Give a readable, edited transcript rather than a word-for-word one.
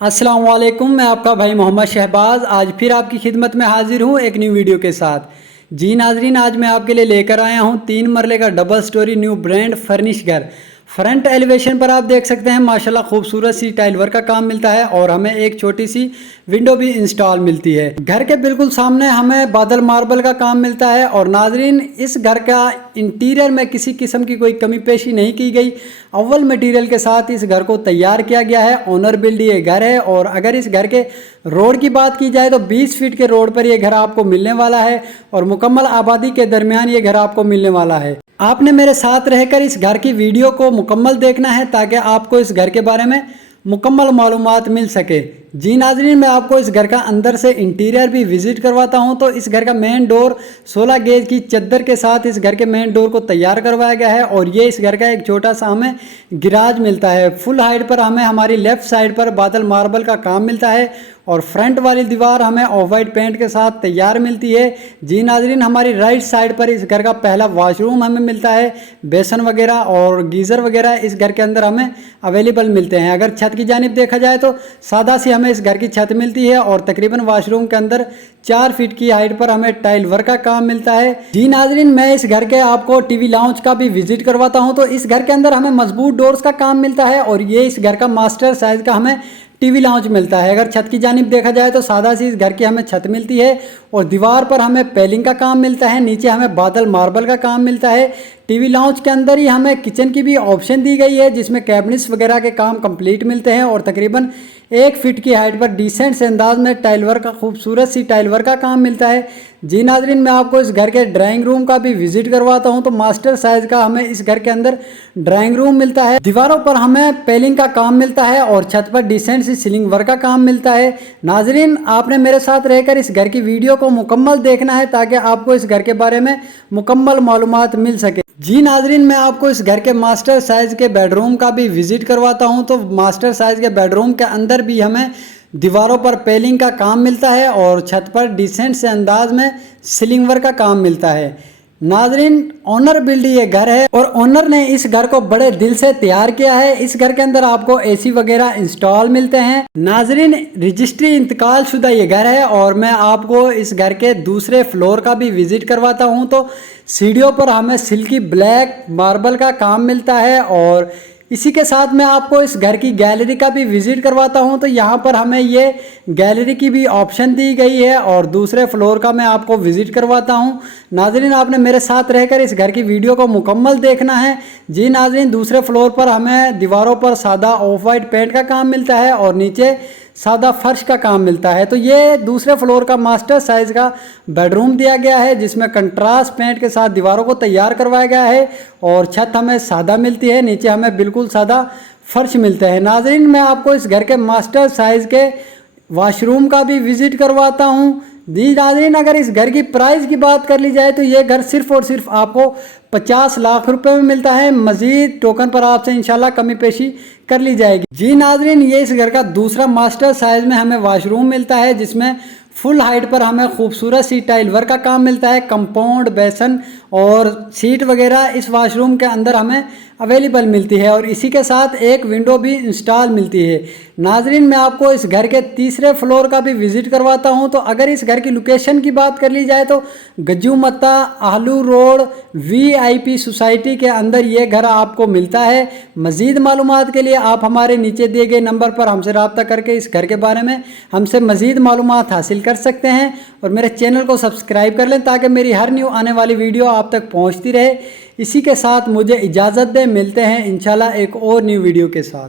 अस्सलाम वालेकुम, मैं आपका भाई मोहम्मद शहबाज आज फिर आपकी खिदमत में हाजिर हूँ एक न्यू वीडियो के साथ। जी नाजरीन, आज मैं आपके लिए लेकर आया हूँ 3 मरले का double storey new brand furnish घर। फ्रंट एलिवेशन पर आप देख सकते हैं माशाल्लाह खूबसूरत सी टाइल वर्क का काम मिलता है और हमें एक छोटी सी विंडो भी इंस्टॉल मिलती है। घर के बिल्कुल सामने हमें बादल मार्बल का काम मिलता है और नाजरीन इस घर का इंटीरियर में किसी किस्म की कोई कमी पेशी नहीं की गई। अव्वल मटेरियल के साथ इस घर को तैयार किया गया है। ओनर बिल्ड ये घर है और अगर इस घर के रोड की बात की जाए तो 20 फीट के रोड पर ये घर आपको मिलने वाला है और मुकम्मल आबादी के दरमियान ये घर आपको मिलने वाला है। आपने मेरे साथ रहकर इस घर की वीडियो को मुकम्मल देखना है ताकि आपको इस घर के बारे में मुकम्मल मालूमात मिल सके। जी नाजरीन, मैं आपको इस घर का अंदर से इंटीरियर भी विजिट करवाता हूं। तो इस घर का मेन डोर 16 गेज की चद्दर के साथ इस घर के मेन डोर को तैयार करवाया गया है और ये इस घर का एक छोटा सा हमें गिराज मिलता है। फुल हाइट पर हमें हमारी लेफ्ट साइड पर बादल मार्बल का काम मिलता है और फ्रंट वाली दीवार हमें ऑफ वाइट पेंट के साथ तैयार मिलती है। जी नाजरीन, हमारी राइट साइड पर इस घर का पहला वॉशरूम हमें मिलता है। बेसन वगैरह और गीज़र वगैरह इस घर के अंदर हमें अवेलेबल मिलते हैं। अगर छत की जानिब देखा जाए तो सादा सी हमें इस घर की छत मिलती है और तकरीबन वॉशरूम के अंदर 4 फीट की हाइट पर हमें टाइल वर्क का काम मिलता है। जी नाजरीन, मैं इस घर के आपको टीवी लाउंज का भी विजिट करवाता हूं। तो इस घर के अंदर हमें मजबूत डोर्स का काम मिलता है और ये इस घर का मास्टर साइज का हमें टीवी लाउंज मिलता है। अगर छत की जानिब देखा जाए तो सादा सी इस घर की हमें छत मिलती है और दीवार पर हमें पेलिंग का काम मिलता है। नीचे हमें बादल मार्बल का काम मिलता है। टीवी लाउंज के अंदर ही हमें किचन की भी ऑप्शन दी गई है जिसमें कैबिनेट्स वगैरह के काम कंप्लीट मिलते हैं और तकरीबन 1 फीट की हाइट पर डिसेंट से अंदाज में टाइल वर्क का खूबसूरत सी टाइल वर्क का काम मिलता है। जी नाजरीन, मैं आपको इस घर के ड्राइंग रूम का भी विजिट करवाता हूं। तो मास्टर साइज का हमें इस घर के अंदर ड्राइंग रूम मिलता है। दीवारों पर हमें पेलिंग का काम मिलता है और छत पर डिसेंट सी सीलिंग वर्क का काम मिलता है। नाजरीन, आपने मेरे साथ रहकर इस घर की वीडियो को मुकम्मल देखना है ताकि आपको इस घर के बारे में मुकम्मल मालूमात मिल सके। जी नाजरीन, मैं आपको इस घर के मास्टर साइज के बेडरूम का भी विजिट करवाता हूं। तो मास्टर साइज के बेडरूम के अंदर भी हमें दीवारों पर पेलिंग का काम मिलता है और छत पर डिसेंट से अंदाज में सीलिंग वर्क का काम मिलता है। नाजरीन, ओनर बिल्ड ये घर है और ओनर ने इस घर को बड़े दिल से तैयार किया है। इस घर के अंदर आपको एसी वगैरह इंस्टॉल मिलते हैं। नाजरीन, रजिस्ट्री इंतकाल शुदा ये घर है और मैं आपको इस घर के दूसरे फ्लोर का भी विजिट करवाता हूं। तो सीढ़ियों पर हमें सिल्की ब्लैक मार्बल का काम मिलता है और इसी के साथ मैं आपको इस घर की गैलरी का भी विजिट करवाता हूं। तो यहाँ पर हमें ये गैलरी की भी ऑप्शन दी गई है और दूसरे फ्लोर का मैं आपको विजिट करवाता हूं। नाजरीन, आपने मेरे साथ रहकर इस घर की वीडियो को मुकम्मल देखना है। जी नाजरीन, दूसरे फ्लोर पर हमें दीवारों पर सादा ऑफ वाइट पेंट का काम मिलता है और नीचे सादा फर्श का काम मिलता है। तो ये दूसरे फ्लोर का मास्टर साइज का बेडरूम दिया गया है जिसमें कंट्रास्ट पेंट के साथ दीवारों को तैयार करवाया गया है और छत हमें सादा मिलती है। नीचे हमें बिल्कुल सादा फर्श मिलता है। नाजरीन, मैं आपको इस घर के मास्टर साइज के वॉशरूम का भी विजिट करवाता हूँ। जी नाजरीन, अगर इस घर की प्राइस की बात कर ली जाए तो ये घर सिर्फ और सिर्फ आपको 50 लाख रुपए में मिलता है। मजीद टोकन पर आपसे इंशाल्लाह कमी पेशी कर ली जाएगी। जी नाजरीन, ये इस घर का दूसरा मास्टर साइज में हमें वॉशरूम मिलता है जिसमें फुल हाइट पर हमें खूबसूरत सी टाइल वर्क का काम मिलता है। कंपाउंड बेसन और सीट वगैरह इस वॉशरूम के अंदर हमें अवेलेबल मिलती है और इसी के साथ एक विंडो भी इंस्टॉल मिलती है। नाजरीन, मैं आपको इस घर के तीसरे फ्लोर का भी विजिट करवाता हूं। तो अगर इस घर की लोकेशन की बात कर ली जाए तो गज्जू मत्ता आलू रोड VIP सोसाइटी के अंदर ये घर आपको मिलता है। मज़ीद मालूमात के लिए आप हमारे नीचे दिए गए नंबर पर हमसे रब्ता करके इस घर के बारे में हमसे मज़ीद मालूमात हासिल कर सकते हैं और मेरे चैनल को सब्सक्राइब कर लें ताकि मेरी हर न्यू आने वाली वीडियो आप तक पहुंचती रहे। इसी के साथ मुझे इजाज़त दें, मिलते हैं इंशाल्लाह एक और न्यू वीडियो के साथ।